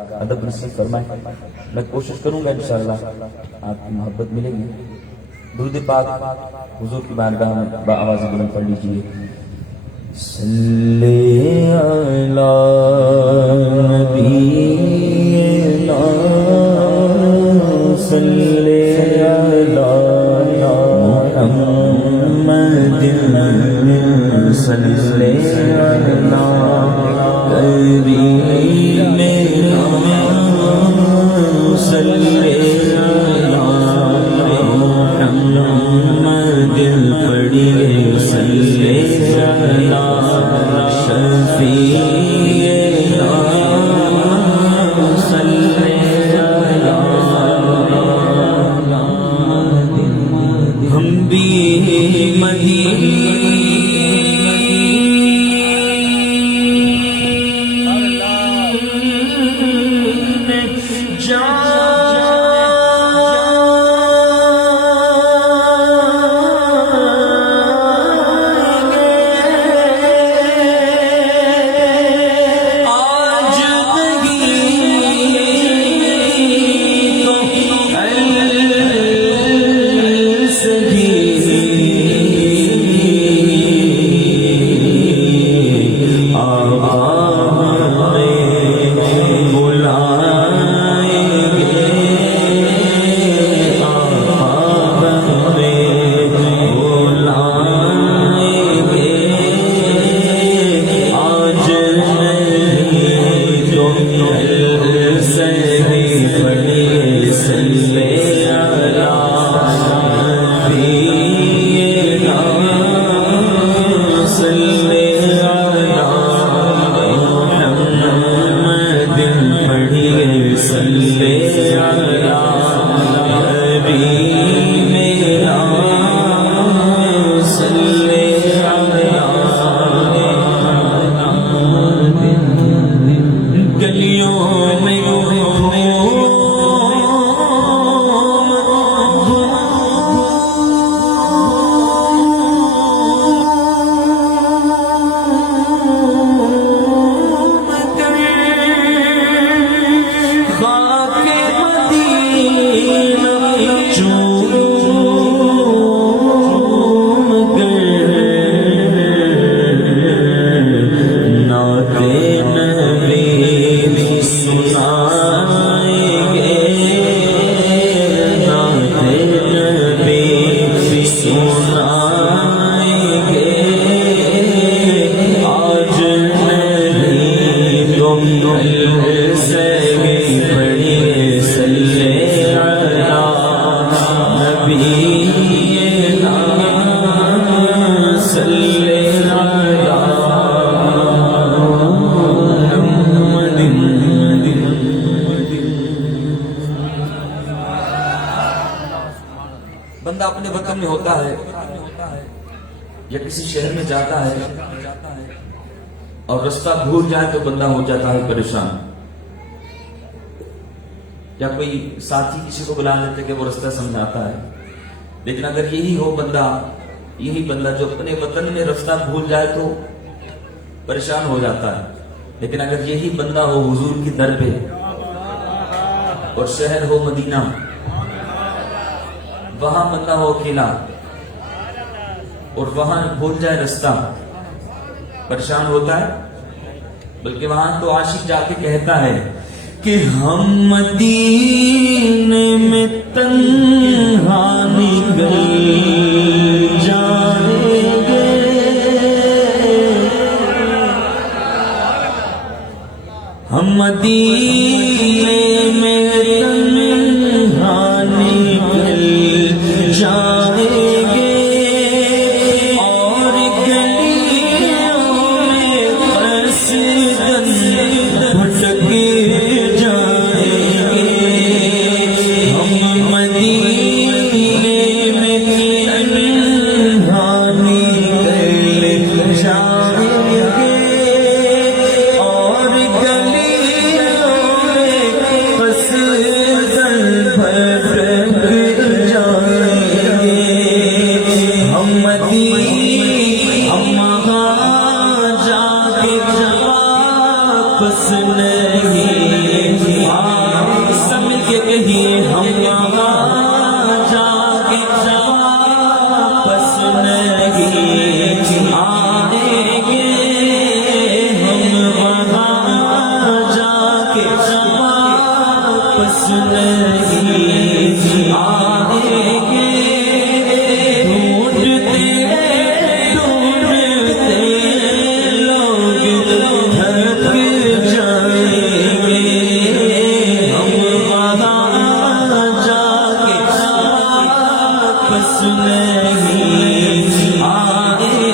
ادب نصیب فرمائے. میں کوشش کروں گا انشاءاللہ آپ کی محبت ملے گی. درود پاک حضور کی بارگاہ میں بآواز بلند پڑھ لیجیے. صلی علی نبینا صلی علی محمد صلی علی بندہ اپنے وطن میں ہوتا ہے یا کسی شہر میں جاتا ہے اور رستہ بھول جائے تو بندہ ہو جاتا ہے پریشان. یا کوئی ساتھی کسی کو بلا لیتے کہ وہ رستہ سمجھاتا ہے. لیکن اگر یہی بندہ جو اپنے وطن میں رستہ بھول جائے تو پریشان ہو جاتا ہے. لیکن اگر یہی بندہ ہو حضور کی در پہ اور شہر ہو مدینہ، وہاں بندہ ہو اکیلا اور وہاں بھول جائے رستہ، پریشان ہوتا ہے. بلکہ وہاں تو عاشق جا کے کہتا ہے کہ ہم مدینے میں تنہا نکل جائیں گے، ہم مدینے میں تنہا نکل جائیں گے اور گلیوں میں قصداً بھٹک جائیں گے. ہم مدینے میں تنہا نکل جائیں گے اور گلیوں میں قصداً بھٹک جائیں گے. ہم وہاں جا کے واپس نہیں بس نہیں آئیں گے ڈھونڈتے ڈھونڈتے لوگ تھک جائیں گے ہم وہاں جا کے بس نہیں آئیں گے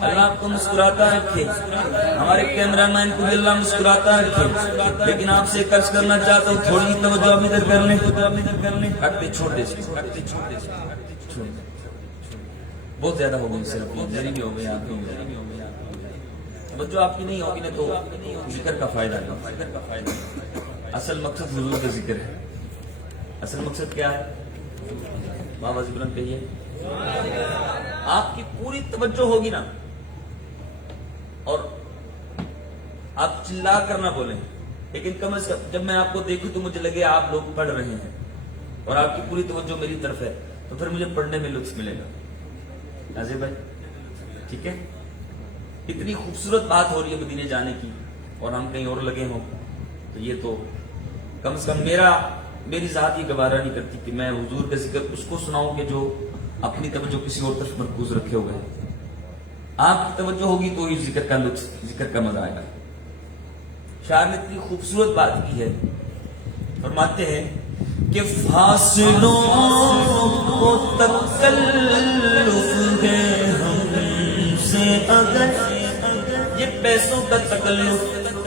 اللہ آپ کو مسکراتا رکھے، ہمارے کیمرہ مین کو بھی اللہ مسکراتا رکھے، لیکن آپ سے قرض کرنا چاہتا ہوں تھوڑی توجہ آپ ادھر کر لیں، کٹتے چھوٹے سے بہت زیادہ ہو گئی، صرف میری بھی ہو گئی، آپ کی ہو گئی، توجہ آپ کی نہیں ہوگی نا تو ذکر کا فائدہ نہیں، اصل مقصد حضور کا ذکر ہے۔ اصل مقصد کیا ہے؟ بابا زبرن کہیے، آپ کی پوری توجہ ہوگی نا اور آپ چلا کر نہ بولیں، لیکن کم از کم جب میں آپ کو دیکھوں تو مجھے لگے آپ لوگ پڑھ رہے ہیں اور آپ کی پوری توجہ میری طرف ہے، تو پھر مجھے پڑھنے میں لطف ملے گا۔ ناظر بھائی ٹھیک ہے؟ اتنی خوبصورت بات ہو رہی ہے مدینے جانے کی اور ہم کہیں اور لگے ہوں، تو یہ تو کم از کم میری ذات ہی گوارا نہیں کرتی کہ میں حضور کا ذکر اس کو سناؤں کہ جو اپنی توجہ کسی اور طرف مرکوز رکھے ہوئے ہیں۔ آپ کی توجہ ہوگی تو ہی ذکر کا لطف، ذکر کا مزہ آئے گا۔ شاعر نے اتنی خوبصورت بات کی ہے، فرماتے ہیں کہ فاصلوں کو تکلف ہے ہم سے اگر، یہ پیسوں کا تکلف،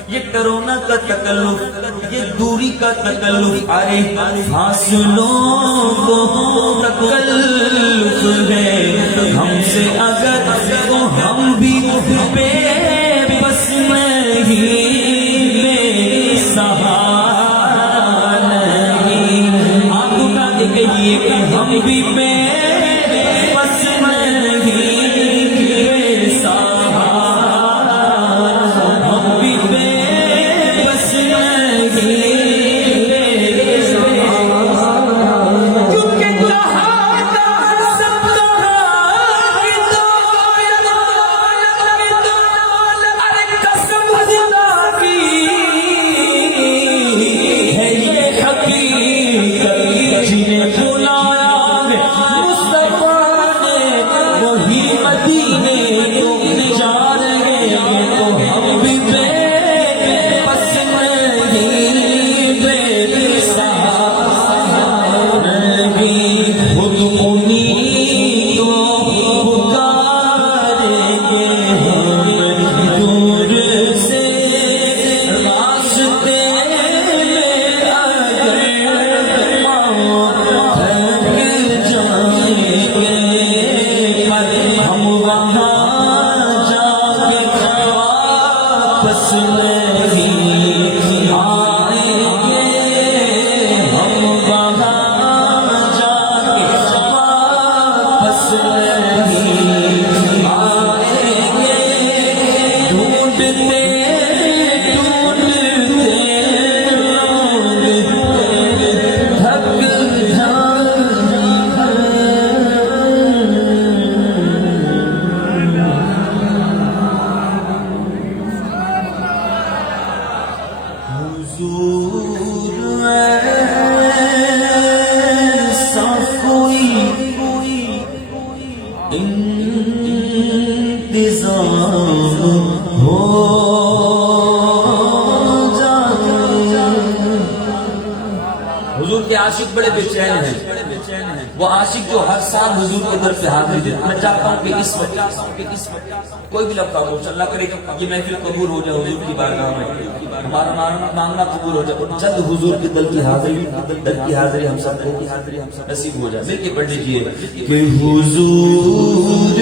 یہ کرونا کا تکلف، یہ دوری کا تکلف، ارے فاصلوں کو تکلف ہے ہم سے اگر، تو ہم بھی بے بس نہیں، بے سہارا نہیں۔ آپ اٹھا کے کہیے کہ ہم بھی بے بس نہیں، بے سہارا، ہم بھی بے بس نہیں، بے سہارا، کیونکہ حضور کے عاشق بڑے بے چین ہیں، وہ عاشق جو ہر سال حضور کے در پہ حاضری دیتا. میں چاہتا ہوں کہ اس وقت کوئی بھی لفظ خاموش، اللہ کرے یہ محفل قبول ہو جائے حضور کی بارگاہ میں، ہمارا مانگنا قبول ہو جائے اور جلد حضور کے دل کی حاضری ہم سب کو نصیب ہو جائے. مل کے پڑھ لیجیے کہ حضور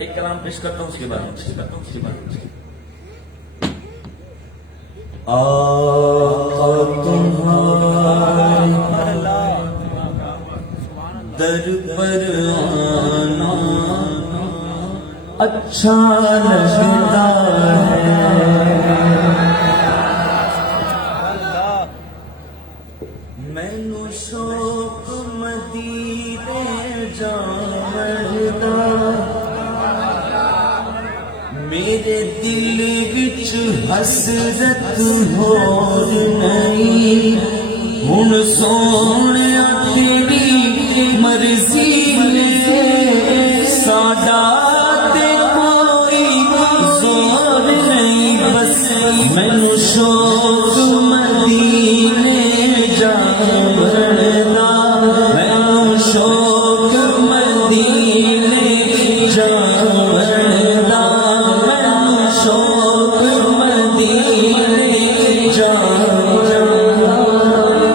ایک کلام پیش کرتا ہوں اس کے بعد آقا تمہارے در پر آنا اچھا لگتا ہے، میں نو شوق مدینے جانا، میرے دل وچ حسرت ہور نہیں، ہن سونیا تیری مرضی نے ساڈا تے کوئی زور نہیں، بس مینوں شوق مدینے جان دا، مینوں شوق مدینے جان دا، مینوں شوق مدینے جان دا،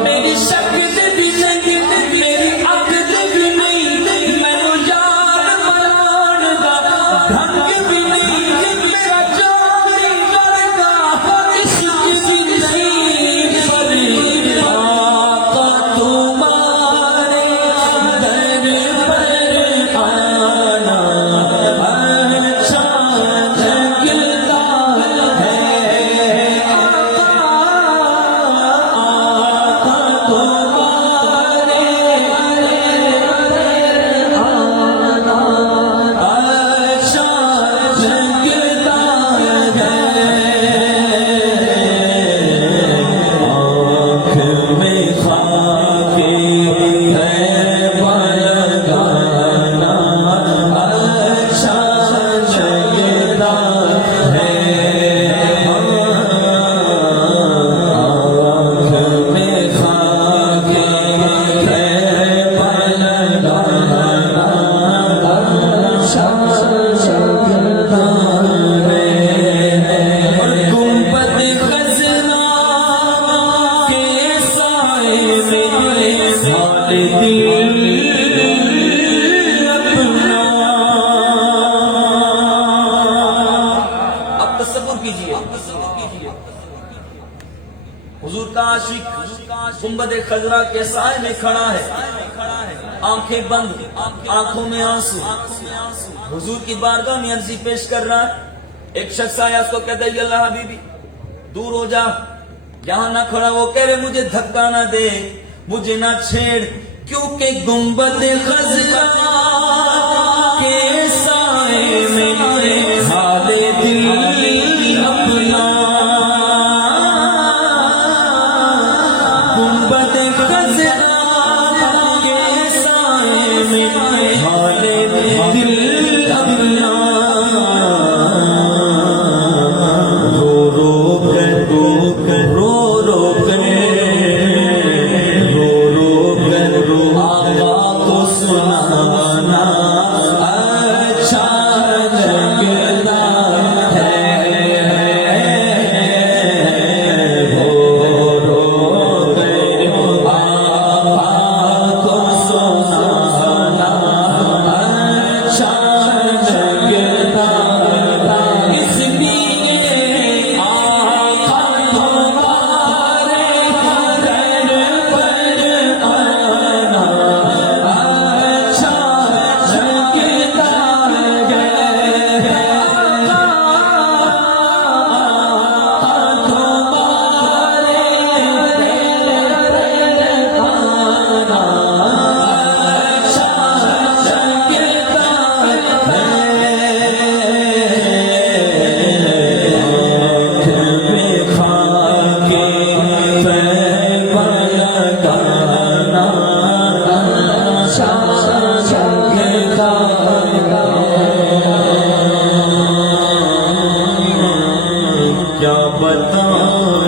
میری شک دے بھی نہیں میری اکھ دے بھی نہیں، مینوں یار کیجیے. حضور کا عاشق گنبد خضرا کے سائے میں کھڑا ہے، آنکھیں بند، آنکھوں میں آنسو، حضور کی بارگاہ میں عرضی پیش کر رہا ہے. ایک شخص آیا، اس کو کہتا ہے اللہ حبیبی دور ہو جا، یہاں نہ کھڑا. وہ کہہ رہے مجھے دھکا نہ دے، مجھے نہ چھیڑ، کیونکہ گنبد خضرا کے سائے میں حال دل اپنا، گنبد خضرا کے سائے میں حال دل اپنا. رو رو کر رو کر رو رو کر رو رو کر رو آواز کو سنانا اچھا لگتا ہے. رو رو کر آواز کو سنانا اچھا لگتا ہے. اس لیے آقا تمہارے در پر آنا اچھا لگتا ہے. کیا بتاؤں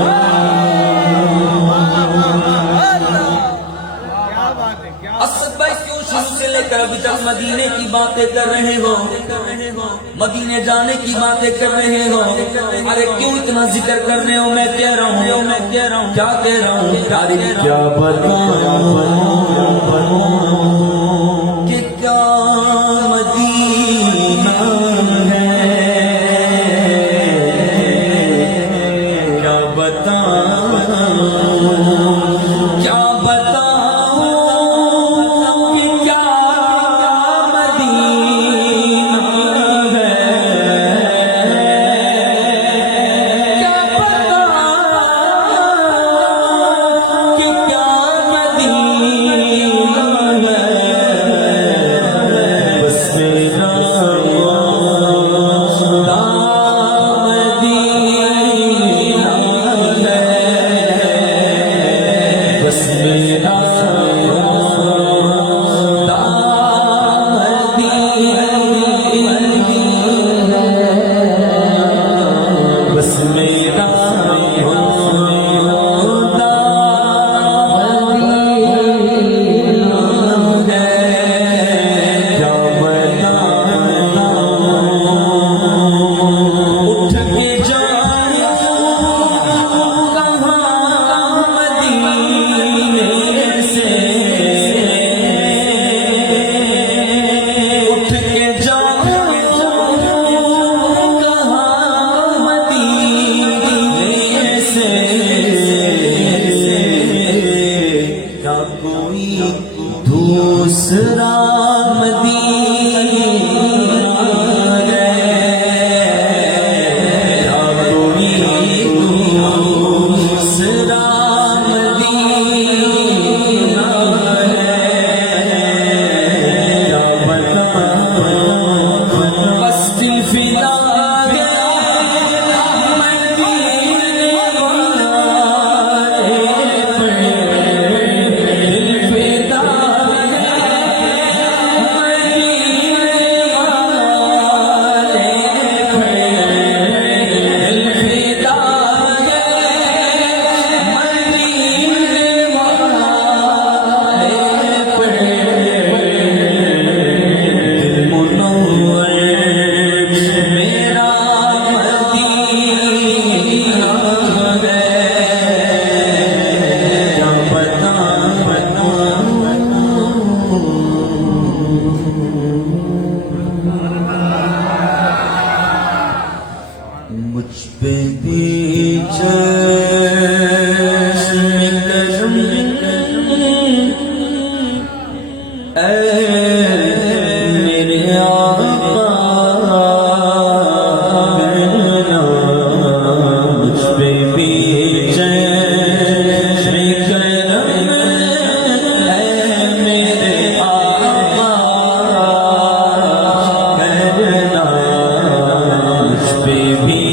اسد بھائی، کیوں شروع سے لے کر ابھی تک مدینے کی باتیں کر رہے ہو، مدینے جانے کی باتیں کر رہے ہو؟ ارے کیوں اتنا ذکر کر رہے ہو؟ میں کہہ رہا ہوں کیا کہہ رہا ہوں کیا بتاؤں کہ کیا مدینہ ہے، کیا بتاؤں کہ کیا مدینہ ہے، کیا بتاؤں کہ کیا مدینہ ہے. مجھ پہ بھی چشم کرم اے میرے آقا، مجھ پہ بھی چشم کرم اے میرے آقا، مجھ پہ بھی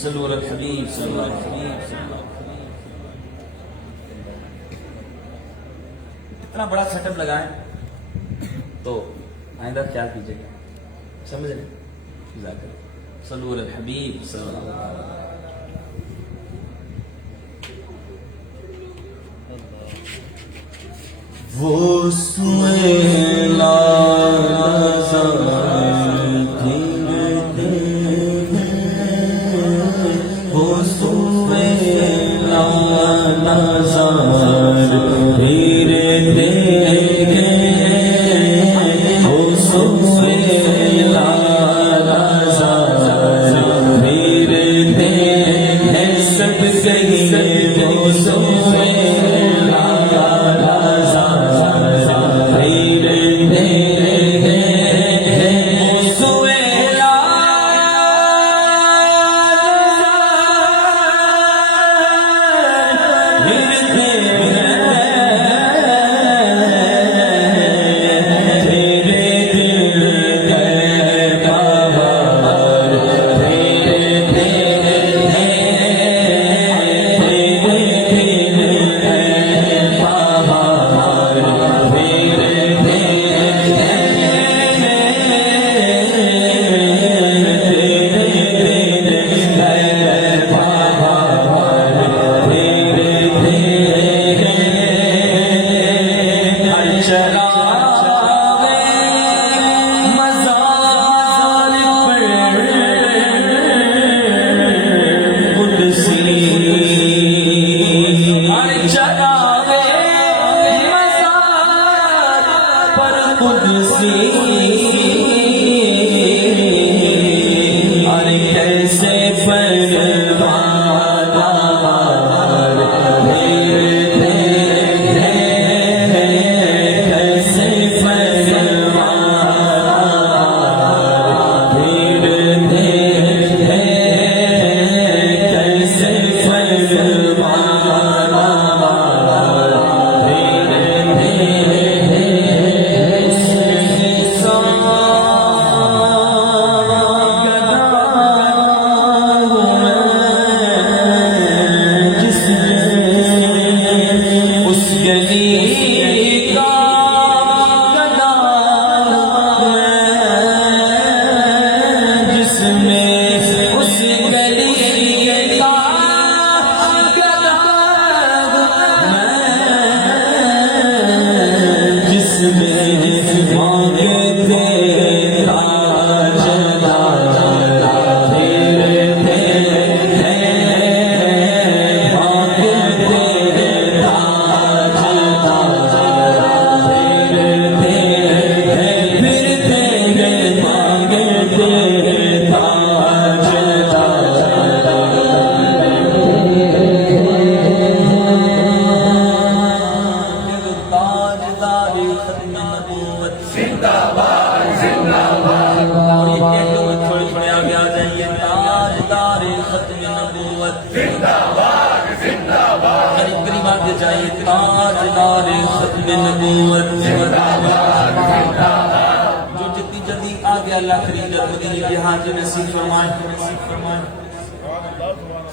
صلو علی الحبیب صلی اللہ علیہ وسلم. اتنا بڑا سیٹ اپ لگائیں تو آئندہ خیال کیجیے گا, سمجھ رہے؟ صلو علی الحبیب صلی اللہ علیہ وسلم. وہ سویلا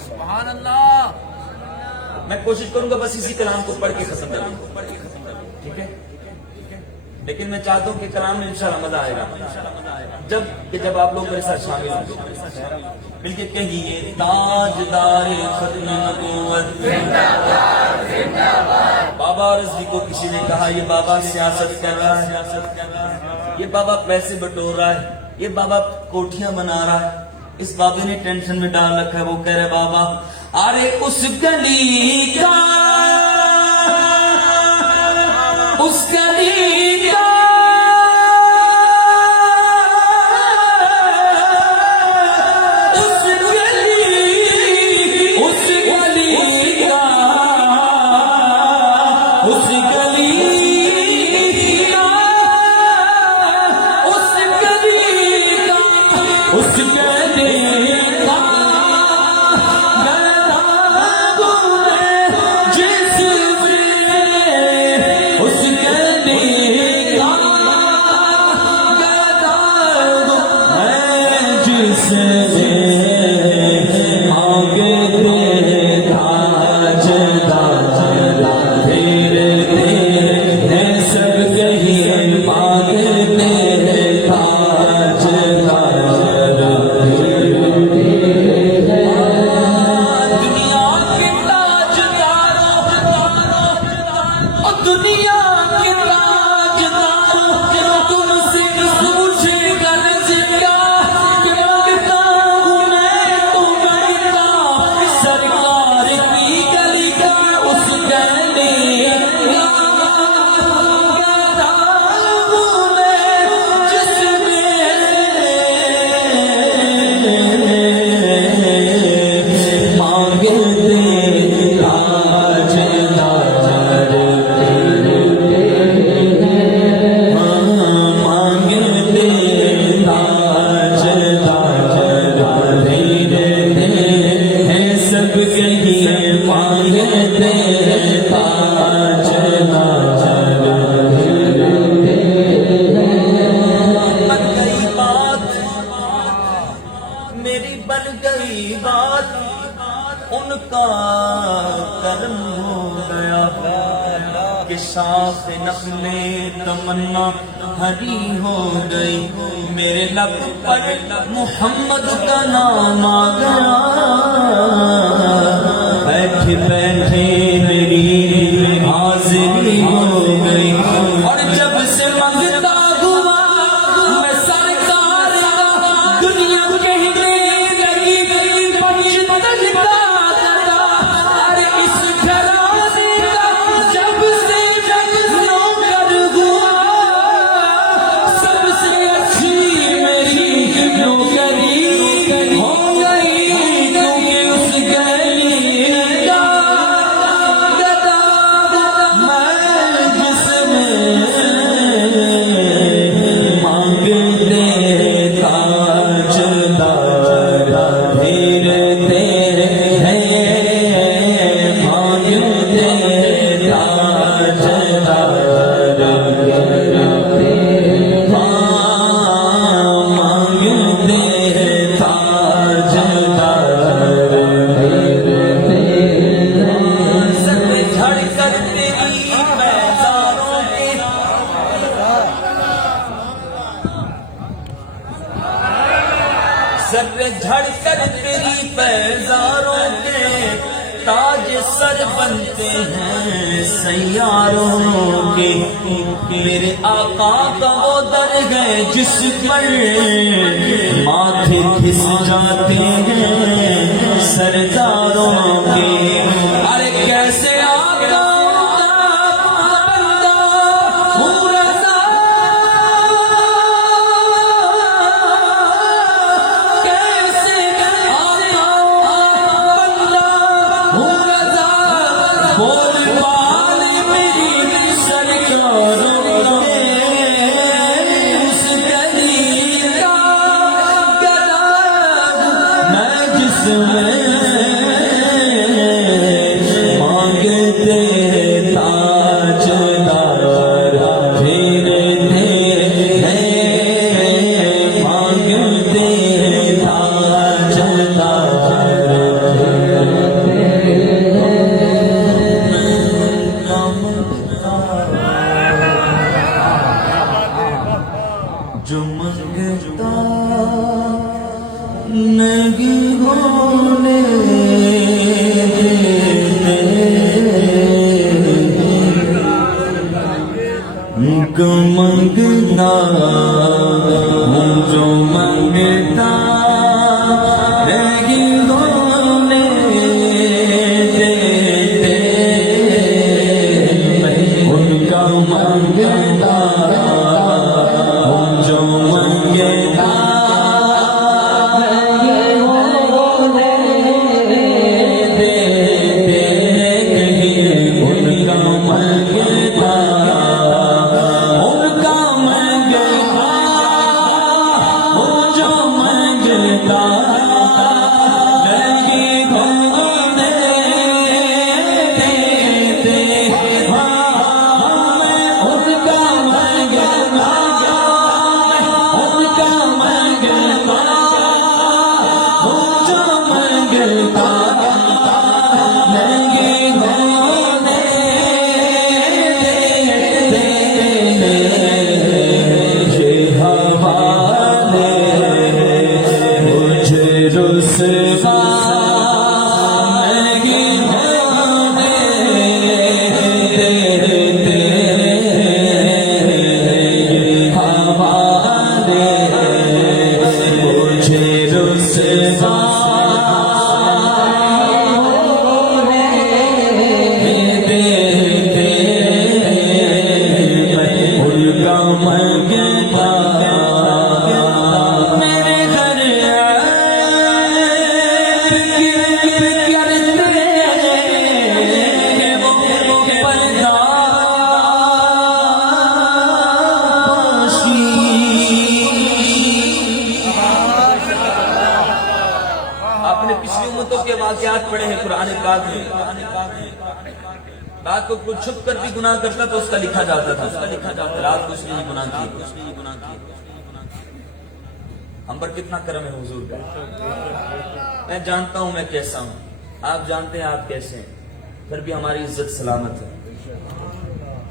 سبحان اللہ. میں کوشش کروں گا بس اسی کلام کو پڑھ کے ختم کر دوں، ٹھیک ہے؟ لیکن میں چاہتا ہوں کہ کلام میں انشاءاللہ مزہ آئے گا جب آپ لوگ میرے ساتھ شامل ہوں گے. مل کے کہیے تاجدار ختم نبوت زندہ باد زندہ باد. بابا رضوی کو کسی نے کہا یہ بابا سیاست کر رہا ہے، یہ بابا پیسے بٹور رہا ہے، یہ بابا کوٹھیاں بنا رہا ہے. اس بابے نے ٹینشن میں ڈال رکھا ہے. وہ کہہ رہے بابا ارے اس گلی کا دنیا کہ شاخ نخلے تمنا ہری ہو گئی، میرے لب پر محمد کا نام آ گیا، بیٹھے بیٹھے میری حاضری ہو گئی، اور جب سے منگتا ہوا میں سرکار کا دنیا کہنے لگی پچھتا گیا، ارے اس گھرانے کا جب سے نوکر ہوا، سب سے اچھی میری نوکری ہو گئی، کیونکہ اس گلی کا گدا میں جس میں مانگتے تاجدار پھرتے ہیں، مانگتے تاجدار مانگتے تاجدار، سر پہ جھڑ کر تیری بیزاروں کے، سر پہ جھڑ کر تیری بیزاروں کے تاج سر بنتے ہیں سیاروں کے، میرے آقا کا وہ در ہے جس پر ماتھے پھس جاتے ہیں سرداروں کے، ارے کیسے آقا کا بندہ ہوں رضا، کیسے آقا بندہ ہوں رضا، بول بال میری سرکاروں نے اس گلی کا گدا میں جس میں مانگتے تاجدار پھرتے ہیں، مانگتے تاجدار، جو منگتا نہیں ہونے کو منگتا ہوں، جو منگتا نہیں ہونے دیتے، ان کا منگتا ہوں، جو منگتا نہیں ہونے دیتے، ان کا منگتا واقعات پڑھے ہیں قرآن پاک میں، رات کو کچھ چھپ کر بھی گناہ کرتا تو اس کا لکھا جاتا تھا، رات کو اس نے یہ گناہ کیا۔ ہم پر کتنا کرم ہے حضور کا۔ میں جانتا ہوں میں کیسا ہوں، آپ جانتے ہیں آپ کیسے ہیں، پھر بھی ہماری عزت سلامت ہے،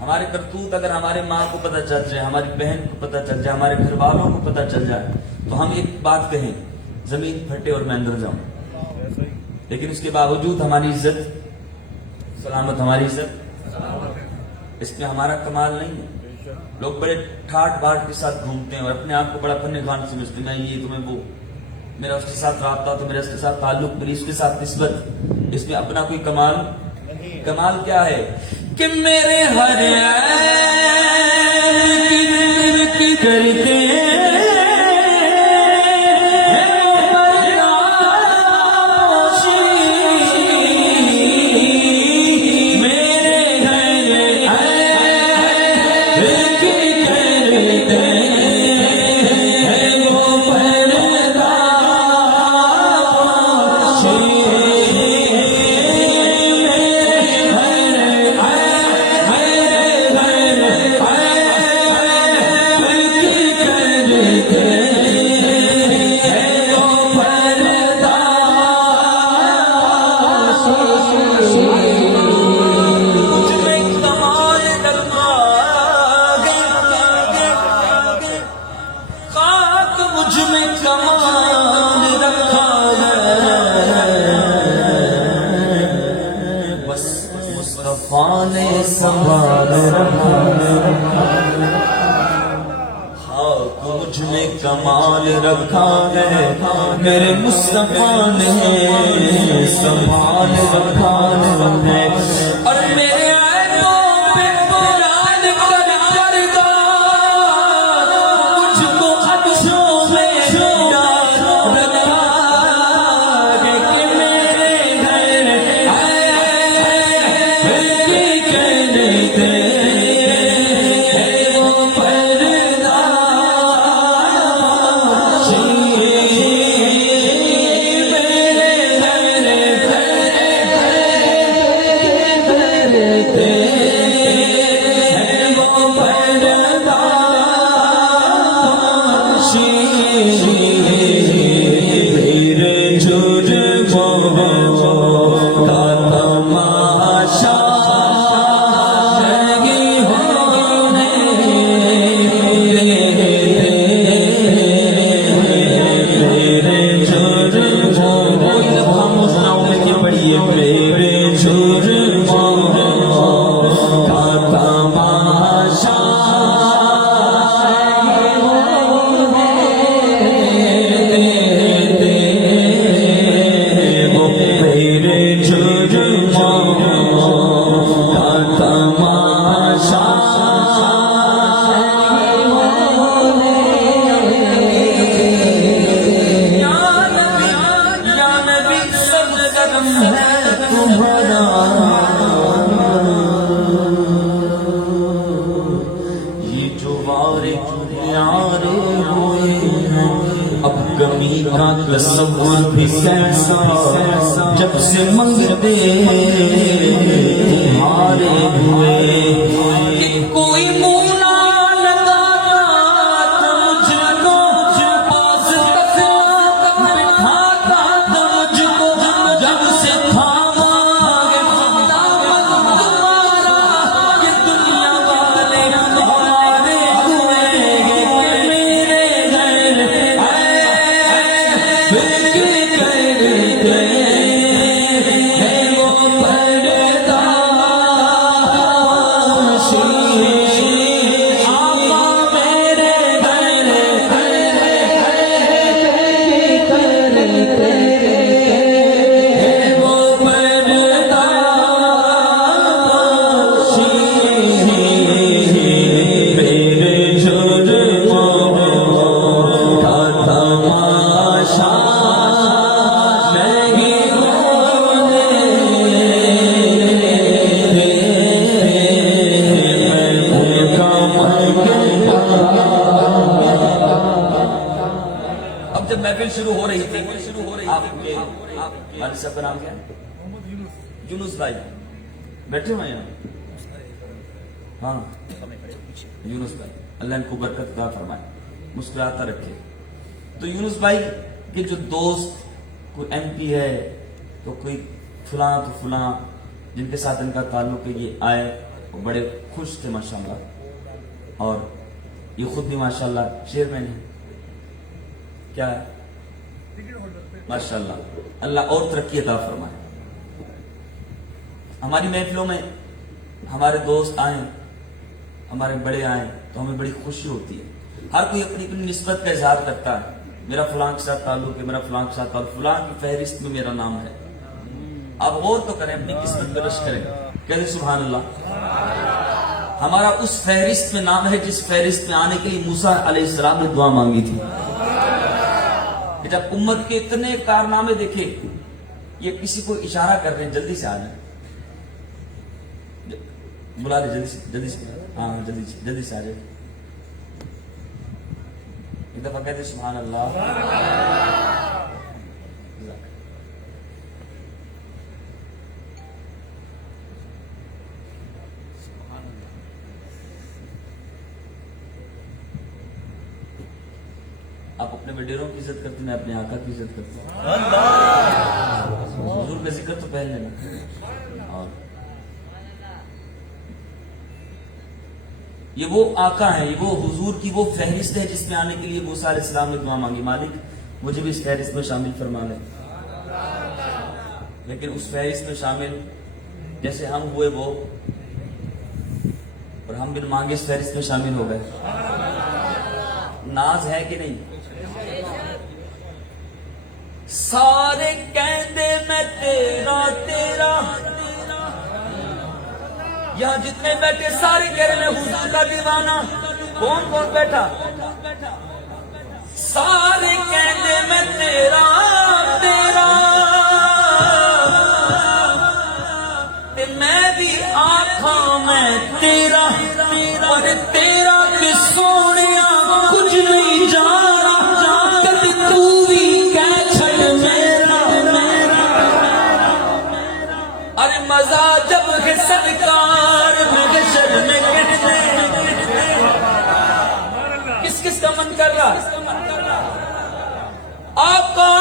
ہمارے کرتوت اگر ہمارے ماں کو پتہ چل جائے، ہماری بہن کو پتہ چل جائے، ہمارے گھر والوں کو پتہ چل جائے تو ہم ایک بات کہیں، زمین پھٹے اور میں اندر جاؤں، لیکن اس کے باوجود ہماری عزت سلامت، ہماری عزت، اس میں ہمارا کمال نہیں ہے۔ لوگ بڑے ٹھاٹ باٹ کے ساتھ گھومتے ہیں اور اپنے آپ کو بڑا فن خوان سمجھتے ہیں، میں یہ تمہیں وہ، میرا اس کے ساتھ رابطہ تو میرا اس کے ساتھ تعلق، میری اس کے ساتھ نسبت، اس میں اپنا کوئی کمال کیا ہے کہ میرے ہر عیب کی کرتے سنبھال رکھا، خاک مجھ میں کمال رکھا ہے، میرے مصطفیٰ نے سنبھال رکھا ہے، اور میرے عیبوں پہ قرآن کر کر گا، مجھ کو اچھوں میں یاد رکھا ہے کہ میرے گھر تصور بھی کیسا جب سے منگتے تمہارے ہوئے، کہ کوئی منہ نہ لگاتا مجھ کو، پاس تک بٹھاتا مجھ کو، جب سے تھاما دامن تمہارا، یہ دنیا والے ہمارے ہوئے، کہ میرے گھر محفل شروع ہو رہی تھی، آپ کے والد صاحب کا نام کیا ہے؟ یونس بھائی بیٹھے ہوئے ہیں، ہاں یونس بھائی، اللہ ان کو برکت عطا فرمائے، مسکراتا رکھے۔ تو یونس بھائی کے جو دوست، کوئی ایم پی ہے تو کوئی فلاں تو فلاں، جن کے ساتھ ان کا تعلق ہے، یہ آئے وہ بڑے خوش تھے ماشاءاللہ، اور یہ خود بھی ماشاءاللہ چیئرمین ہے، کیا ہے ماشاءاللہ، اللہ اور ترقی عطا فرمائے۔ ہماری محفلوں میں ہمارے دوست آئیں، ہمارے بڑے آئیں تو ہمیں بڑی خوشی ہوتی ہے۔ ہر کوئی اپنی اپنی نسبت کا اظہار کرتا ہے، میرا فلاں کے ساتھ تعلق ہے، میرا فلاں کے ساتھ تعلق، فلاں کی فہرست میں میرا نام ہے۔ آپ غور تو کریں، اپنی قسمت پہ رش کریں، کہتے سبحان اللہ، ہمارا اس فہرست میں نام ہے جس فہرست میں آنے کے لیے موسیٰ علیہ السلام نے دعا مانگی تھی۔ جب امت کے اتنے کارنامے دیکھے، یہ کسی کو اشارہ کر رہے ہیں جلدی سے آ جائیں، بلا لے جلدی سے، ہاں جلدی سے آ جائے۔ ایک دفعہ کہتے سبحان اللہ۔ آپ اپنے وڈیروں کی عزت کرتے ہیں، میں اپنے آقا کی عزت کرتا ہوں۔ حضور کا ذکر تو پہلے نا، اور یہ وہ آقا ہے، یہ وہ حضور کی وہ فہرست ہے جس میں آنے کے لیے موسیٰ علیہ السلام نے دعا مانگی، مالک مجھے بھی اس فہرست میں شامل فرما لے۔ لیکن اس فہرست میں شامل جیسے ہم ہوئے وہ، اور ہم بن مانگے اس فہرست میں شامل ہو گئے۔ ناز ہے کہ نہیں؟ سارے کہندے میں تیرا تیرا، یہاں جتنے بیٹھے سارے کہہ رہے ہیں حضور کا دیوانہ۔ کون کون بیٹھا؟ سارے کہندے میں تیرا تیرا، تے میں بھی آکھاں میں تیرا، اور تیرا کہ سونیا کچھ نہیں جانا، کبھی تو بھی کہہ چھڑ میرا۔ ارے مزہ جب ہے سرکار محشر میں کہنے، کس کس کا من کر رہا؟ آقا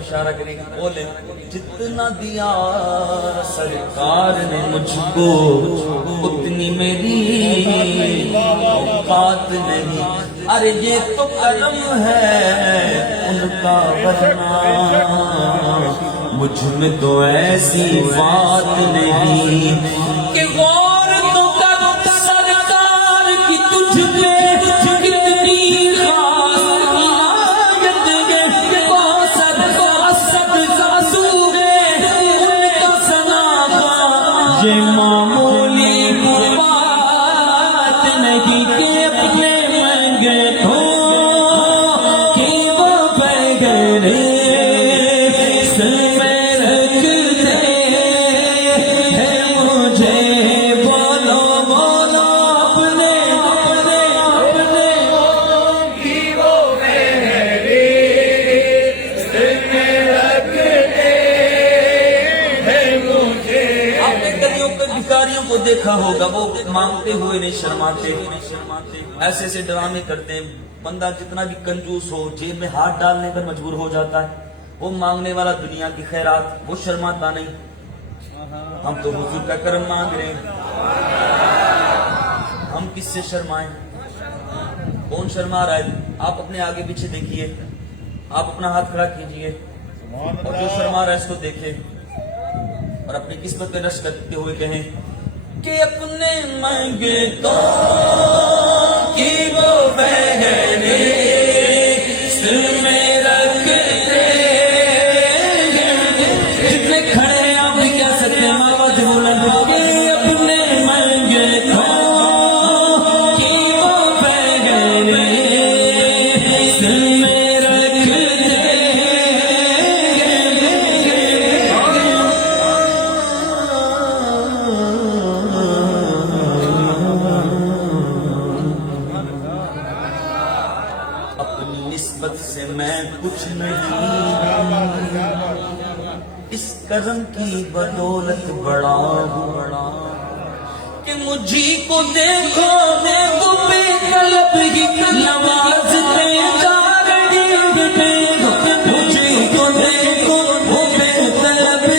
اشارہ کریں گے، بولیں جتنا دیا سرکار نے مجھ کو اتنی میری اوقات نہیں۔ ارے یہ تو کرم ہے ان کا، ورنہ مجھ میں تو ایسی بات نہیں کہ غور تو کر سرکار کی تجھ پہ کتنی خاص عنایت ہے، یہ معمولی بات نہیں کہ اپنے منگے ہو کہ وہ بغیر میں رکھ دے مجھے، بولو بولو اپنے اپنے اپنے کہ وہ بغیر میں رکھ دے مجھے۔ آپ نے گلیوں پہ بھکاریوں کو دیکھا ہوگا، وہ مانگتے ہوئے نہیں شرماتے، ایسے ایسے ڈرامے کرتے ہیں۔ بندہ جتنا بھی کنجوس ہو، جیب میں ہاتھ ڈالنے پر مجبور ہو جاتا ہے۔ وہ مانگنے والا دنیا کی خیرات، وہ شرماتا نہیں۔ ہم تو حضور کا کرم مانگ رہے ہیں، ہم کس سے شرمائیں؟ کون شرما رہا ہے؟ آپ اپنے آگے پیچھے دیکھیے، آپ اپنا ہاتھ کھڑا کیجئے، اور جو شرما رہا ہے اس کو دیکھیں، اور اپنی قسمت پہ رش کرتے ہوئے کہیں کہ اپنے منگتوں کی وہ بہنے سر میں رکھتے جتنے کھڑے ہیں آپ بھی کہہ سکتے ہیں آواز بلند کہ اپنے منگتوں کی وہ بہنے سر میں رکھتے اپنی نسبت سے میں کچھ نہیں، اس کرم کی بدولت بڑا ہوں کہ مجھے کو دیکھو دیکھو بے طلب ہی نوازتے جا رہے مجھے کو دیکھو بے طلب ہی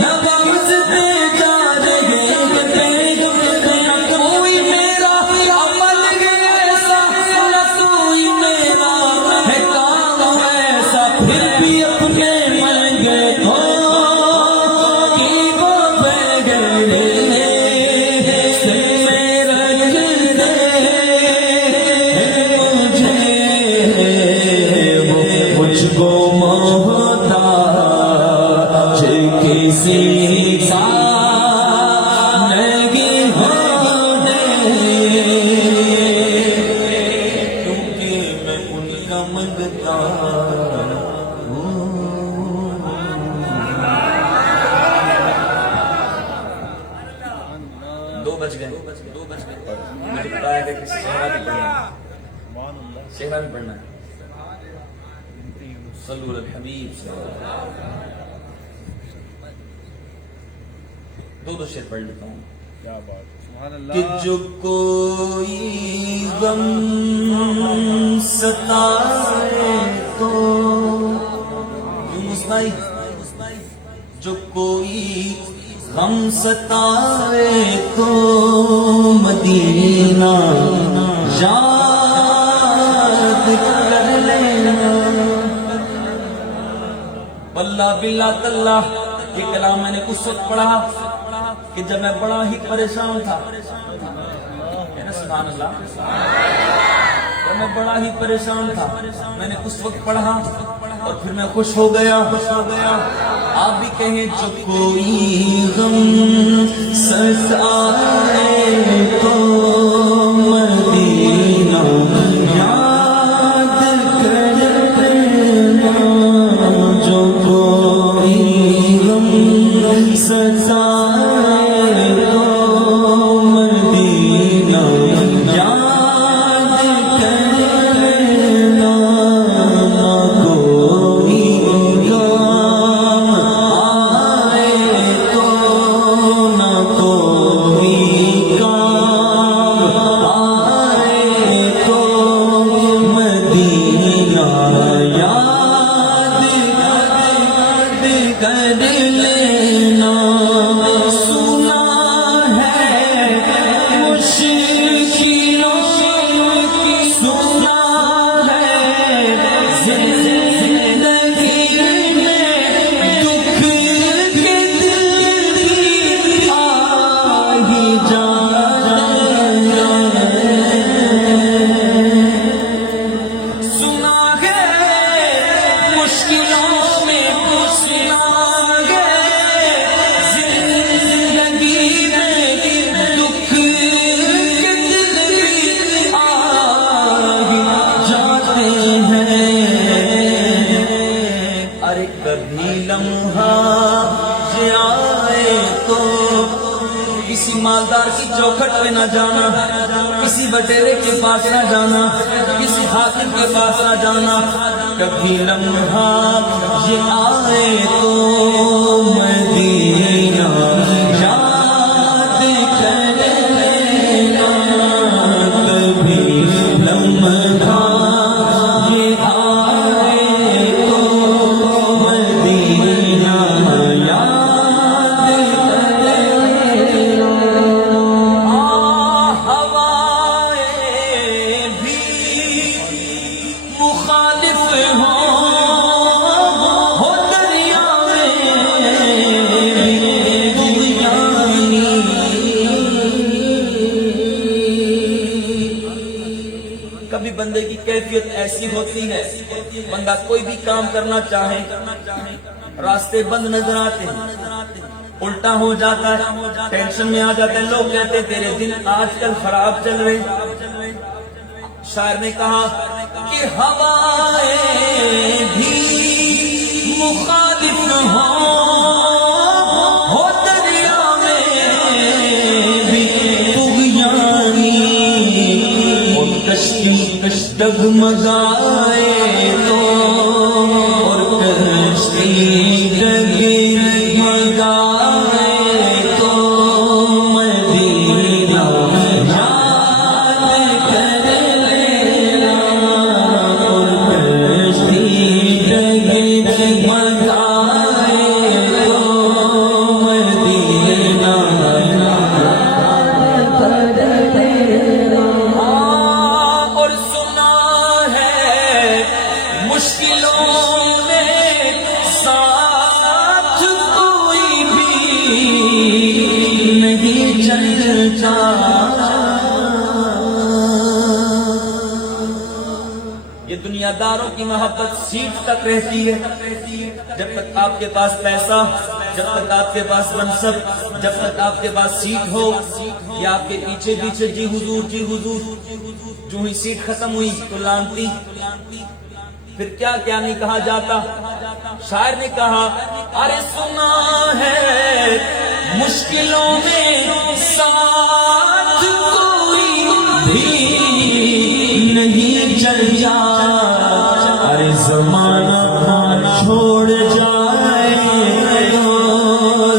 نوازتے جا رہے کوئی میرا عمل ایسا نہ کوئی میرا ہے کام ایسا، پھر بھی اپنے منگتوں کی وہ بہنے سر میں رکھتے مجھے وہ مجھ کو محتاج کسی کا نہیں ہونے، کیونکہ میں ان کا منگتا ہوں۔ دو بج گئے مجھے بتایا گیا کہ شہرا بھی پڑھنا ہے، شہرا بھی پڑھنا ہے، صلو علی الحبیب صلی اللہ علیہ وسلم۔ دو شعر پڑھ لیتا ہوں کہ جو کوئی غم ستائے تو یونس بھائی، جو کوئی غم ستائے تو مدینہ یاد کر لینا۔ واللہ باللہ تاللہ یہ کلام میں نے اس وقت پڑھا کہ جب میں بڑا ہی پریشان تھا، سبحان اللہ، جب میں بڑا ہی پریشان تھا میں نے اس وقت پڑھا اور پھر میں خوش ہو گیا۔ آپ بھی کہیں جو کوئی غم ستائے تو مدینہ یاد کر لینا، جو کوئی غم ستائے تو مدینہ یاد کر لینا، نہ کوئی غم آئے تو نہ کوئی کام آئے تو مدینہ یاد کر لینا۔ سنا ہے مشکلوں کی، سنا ہے زندگی میں دکھ کے دل کی آہی جانا، سنا ہے مشکلوں میں، سنا ہے زندگی میں دکھ کے دل کی آہی جاتے ہیں۔ ارے کبھی لمحہ یہ آئے تو کسی مالدار کی چوکھٹ پہ نہ جانا، کسی بٹیرے کے پاس نہ جانا، کسی حاکم کے پاس نہ جانا، کبھی لمحہ یہ آئے تو مدینہ یاد کر لینا، کبھی لمحہ یہ آئے تو مدینہ یاد کر لینا۔ ہوائیں بھی مخالف ہو دریا میں بھی دنیا کبھی بندے کی کیفیت ایسی ہوتی ہے بندہ کوئی بھی کام کرنا چاہے راستے بند نظر آتے ہیں الٹا ہو جاتا ہے ٹینشن میں آ جاتا ہے لوگ کہتے ہیں تیرے دن آج کل خراب چل رہے شاعر نے کہا کہ ہوائیں بھی مخالف ہو دریا میں بھی طغیانی اور کشتی ڈگمگائے تو اور کشتی ڈگمگائے تو مدینہ یاد کر لینا اور کشتی ڈگمگائے تو مدینہ اور سنا ہے مشکلوں میں ساتھ کوئی بھی نہیں چلتا یہ دنیا داروں کی محبت سیٹ تک رہتی ہے جب تک آپ کے پاس پیسہ جب تک آپ کے پاس منصب جب تک آپ کے پاس سیٹ ہو یا آپ کے پیچھے پیچھے جی حضور جو ہی سیٹ ختم ہوئی تو لانتی پھر کیا کیا نہیں کہا جاتا شاعر نے کہا ارے سنا ہے مشکلوں میں ساتھ کوئی بھی نہیں چلتا ارے زمانہ چھوڑ جائے تو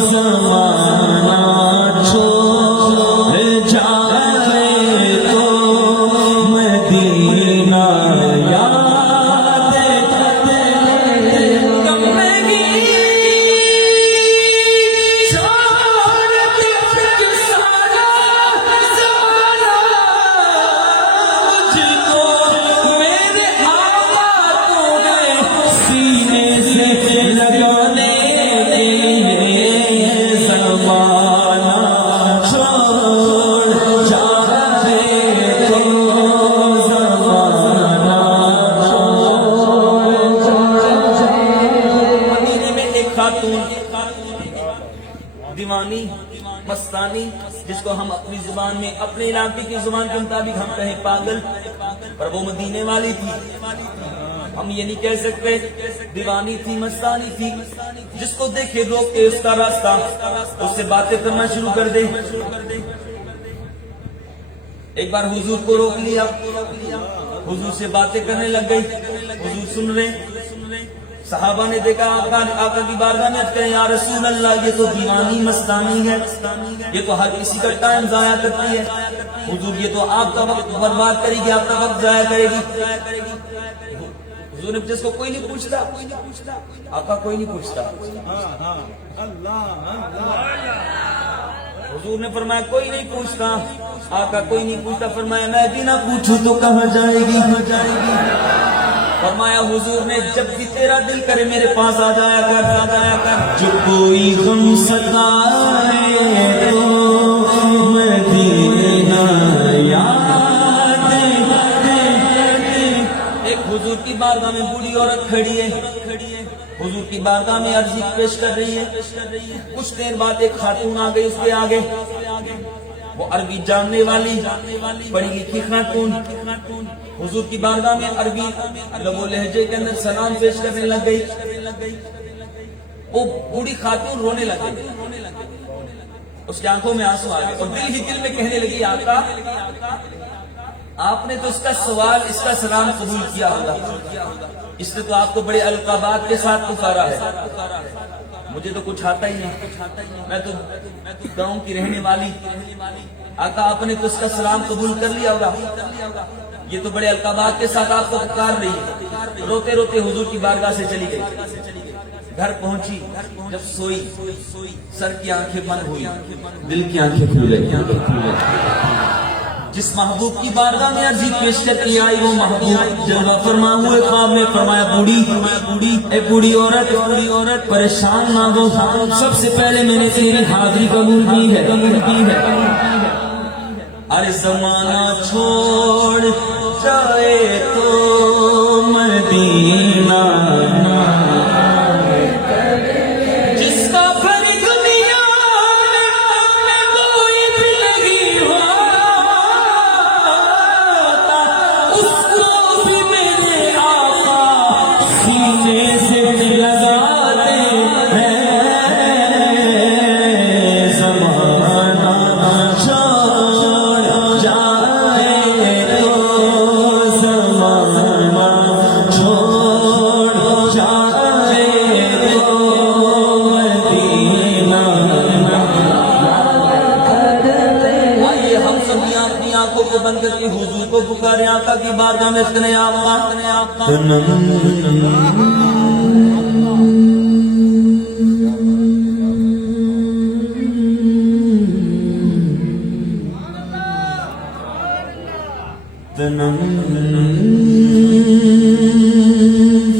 زمانہ چھوڑ جائے تو مدینہ یاد دیوانی مستانی جس کو ہم اپنی زبان میں اپنے علاقے کی زبان کے مطابق ہم کہیں پاگل پر وہ مدینے والی تھی ہم یہ نہیں کہہ سکتے دیوانی تھی مستانی تھی جس کو دیکھے روک کے اس کا راستہ اس سے باتیں کرنا شروع کر دے ایک بار حضور کو روک لیا حضور سے باتیں کرنے لگ گئی حضور سن رہے صحابہ نے دیکھا آقا کی بارگاہ میں کہے یا رسول اللہ یہ تو دیوانی مستانی ہے یہ تو ہر کسی کا ٹائم ضائع کرتی ہے حضور یہ تو آپ کا وقت برباد کرے گی آپ کا وقت ضائع کرے گی حضور نے جس کو کوئی نہیں پوچھتا آقا کوئی نہیں پوچھتا حضور نے فرمایا کوئی نہیں پوچھتا آقا کوئی نہیں پوچھتا فرمایا میں بھی نہ پوچھوں تو کہاں جائے گی فرمایا حضور نے جب بھی تیرا دل کرے میرے پاس آ جایا کر جو کوئی غم ستائے تو مدینہ یاد ایک حضور کی بارگاہ میں بوڑھی عورت کھڑی ہے حضور کی بارگاہ میں عرضی پیش کر رہی ہے کچھ دیر بعد ایک خاتون آ گئی اس کے آگے وہ عربی جاننے والی پڑھی لکھی خاتون حضور کی بارگاہ میں عربی لب و لہجے کے اندر سلام پیش کرنے لگ گئی وہ بوڑھی خاتون رونے لگ گئی اس کی آنکھوں میں آنسو آ گئے اور دل ہی دل میں کہنے لگی آقا آپ نے تو اس کا سوال اس کا سلام قبول کیا ہوگا اس نے تو آپ کو بڑے القابات کے ساتھ پکارا ہے مجھے تو کچھ آتا ہی نہیں میں تو گاؤں کی رہنے والی آقا آپ نے تو اس کا سلام قبول کر لیا ہوگا یہ تو بڑے القابات کے ساتھ آپ کو پکار رہی ہے روتے روتے حضور کی بارگاہ سے چلی گئی گھر پہنچی جب سوئی سر کی آنکھیں بند ہوئی دل کی آنکھیں کھل گئی جس محبوب کی بارگاہ میں عرضی پیش کرتی آئی وہ محبوب جلوہ فرما ہوئے خواب میں فرمایا بوڑھی اے بوڑھی عورت پریشان نہ ہو سب سے پہلے میں نے تیری حاضری قبول کی ہے ارے زمانہ چھوڑ جائے تو مدینہ جس کا پھر دنیا میں کوئی بھی نہیں ہوتا اس کو بھی میرے آقا سینے سے لگاتے ہیں زمانہ چھوڑ جائے تو زمانہ چھوڑ جائے تو مدینہ آئیے ہم سب اپنی آنکھوں کو بند کر کے حضور کو پکارے آقا کی بارگاہ میں اتنے آقا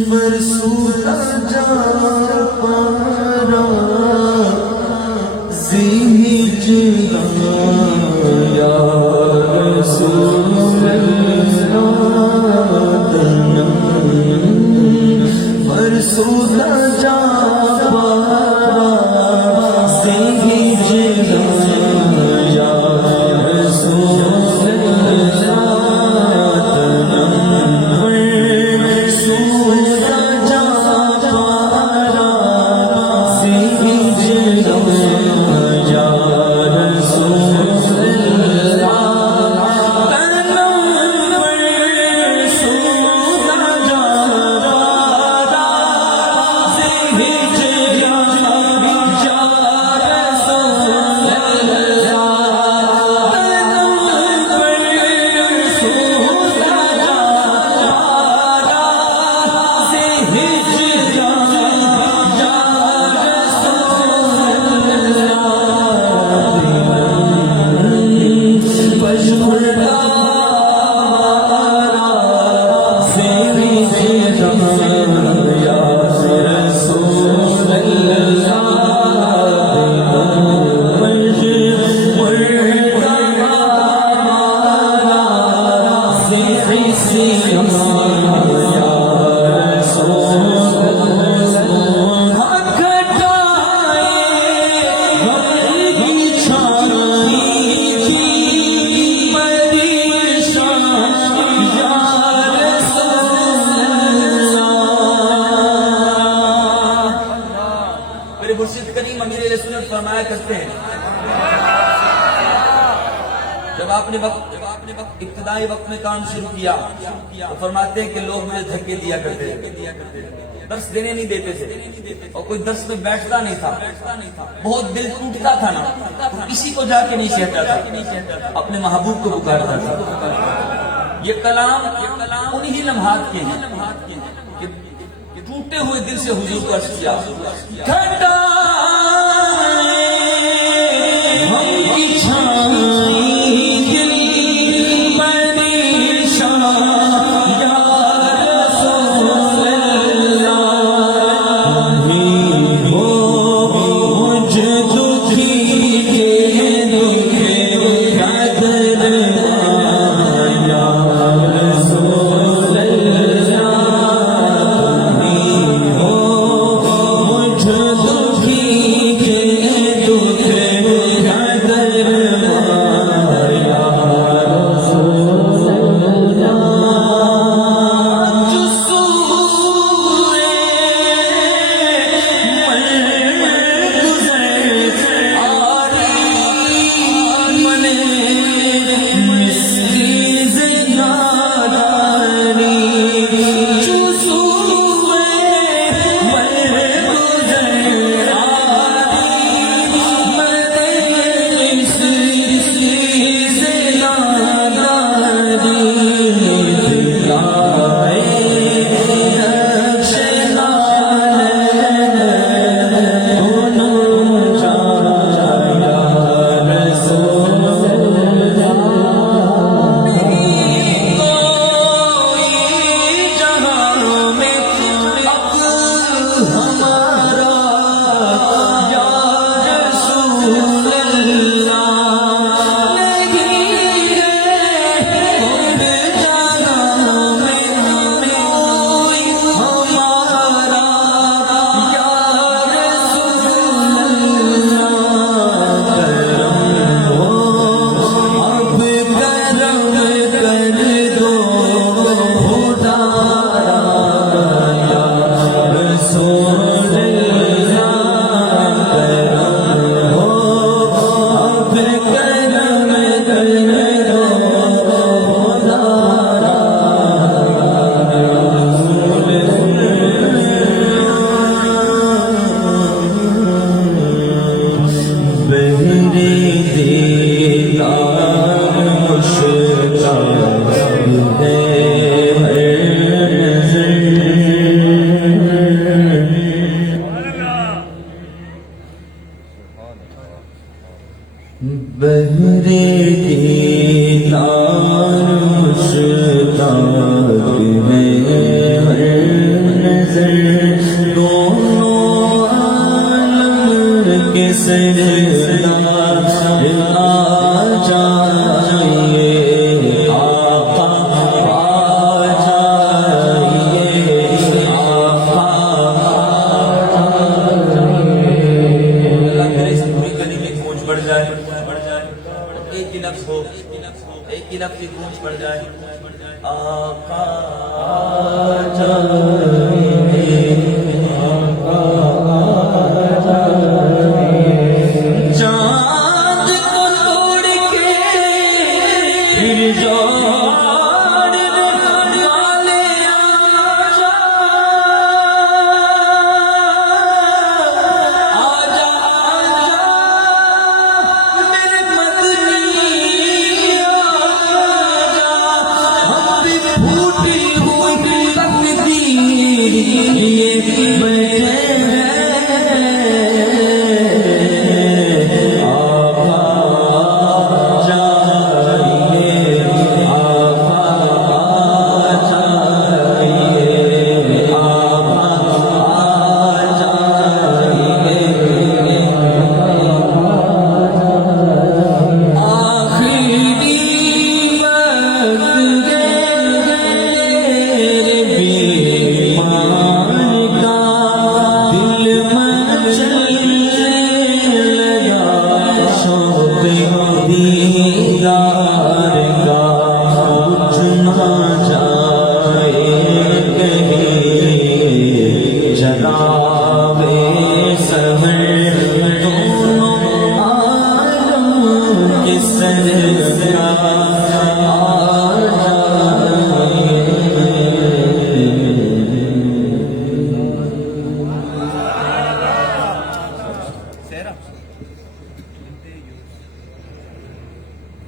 فرسودہ جا پارا زیج یا رسول اللہ فرسودہ جا پارا زیج یا رسول اللہ مرشد کریم امیر اہل سنت فرمایا کرتے ہیں جب آپ نے ابتدائی وقت میں کام شروع کیا تو فرماتے ہیں کہ لوگ مجھے دھکے دیا کرتے تھے درس دینے نہیں دیتے تھے اور کوئی درس میں بیٹھتا نہیں تھا بہت دل ٹوٹتا تھا نا تو کسی کو جا کے نہیں کہتا تھا اپنے محبوب کو پکارتا تھا یہ کلام انہی لمحات کے ہیں کہ ٹوٹے ہوئے دل سے حضور کو عرض کیا ایک ہی لفظ کی گونج پڑ جائے آقا چاند کو توڑ کے پھر جوڑنے والے آجا میرے مدنی آجا ہم بھی پھوٹی ہوئی تقدیر لیے بیٹھے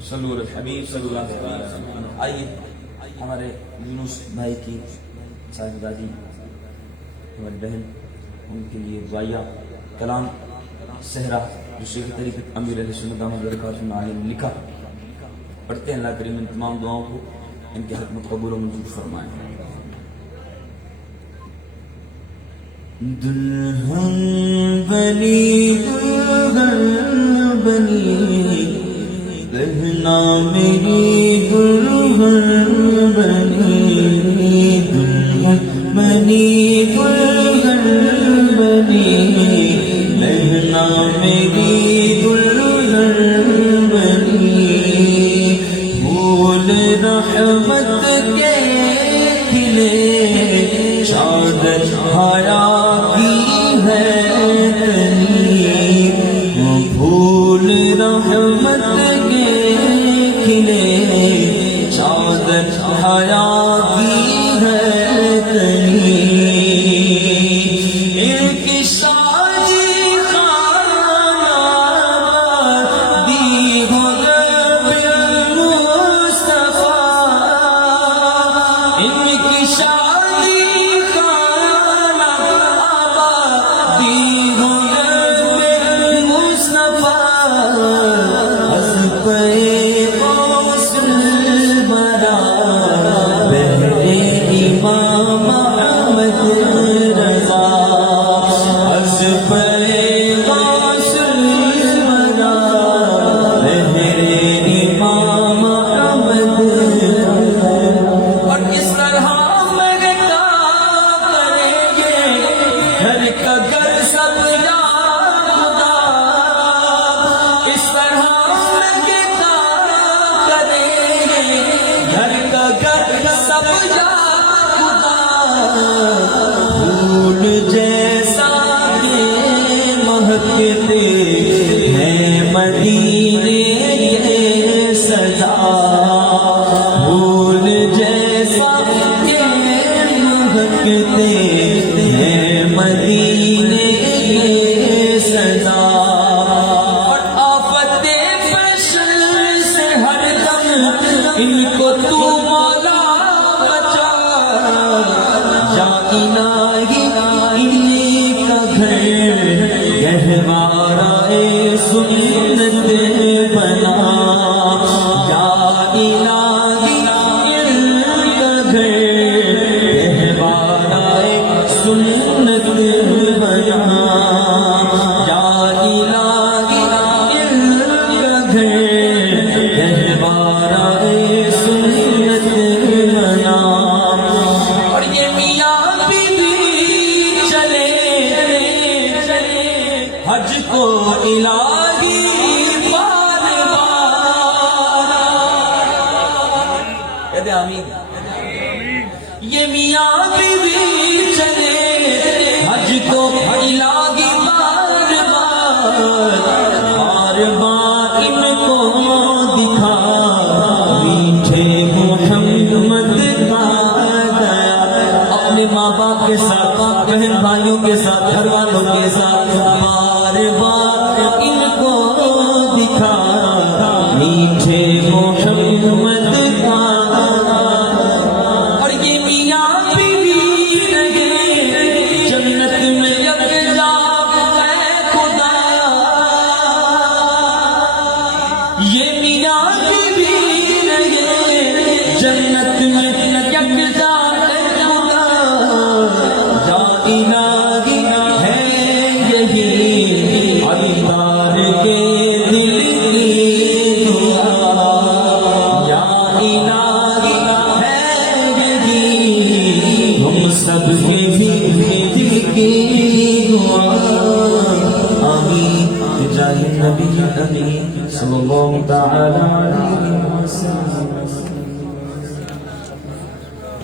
صلو علی الحبیب صلی اللہ علیہ وسلم. آئیے ہمارے یونس بھائی کی صاحبزادی ہماری بہن ان کے لیے دعائیہ کلام صحرا جو شیخ طریقت امیر علیہ سنت دامت برکاتہ علیہ نے لکھا پڑھتے ہیں. اللہ کریم ان تمام دعاؤں کو ان کے حق میں قبول و منظور فرمائیں. دلہن بنی دلہن بنی بہنا میری دلہن بنی دلہن بنی دلہن بنی بہنا میری دلہن بنی پھول رحمت کے کھلے شادت حیا کی ہے تنی پھول رحمت کے کھلے شادت حیا کی ہے تنی ان کی شادی خانہ دی ہو بالمصطفیٰ ان کی شادی خانہ دی ہو بالمصطفیٰ از پہ غسل برا بہرے امام احمد رضا از پہ غسل برا بہرے امام احمد رضا. اور کس طرح مگتا کریں گے گھر کا گھر سب یا خدا اس طرح مگتا کریں گے گھر کا گھر سب یا خدا پھول جیسا کہ مہکتے ہیں مدینے کے سجا پھول جیسا کہ مہکتے ہیں مدینے کے سجا. اور آفت فشل سے ہر دم ان کو تو مولا بچا یا الہی انہیں کا گھر گہوارہ سنت بنا یا الہی ان کا گھر یہ میاں بیوی چلے حج کو پھیلاگی بار بار ان کو دکھا میٹھے محمد کا دیا اپنے ماں باپ کے ساتھ بہن بھائیوں کے ساتھ گھر والوں کے ساتھ بار ان کو دکھا میٹھے محمد کا اور یہ میاں بیوی رہے جنت میں یکجا اے خدا یہ میاں بیوی رہے جنت میں یکجا اے خدا یا الہی ہے یہی عطار کے دل کی دعا یا الہی ہے یہی ہم سب کے بھی دل کی دعا آمین بجاہ نبی امین صلی اللہ تعالی علیہ وسلم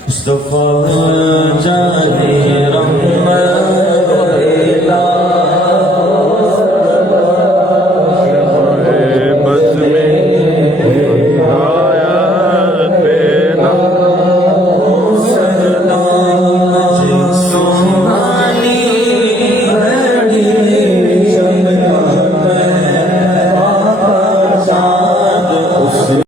مصطفیٰ جان رحمت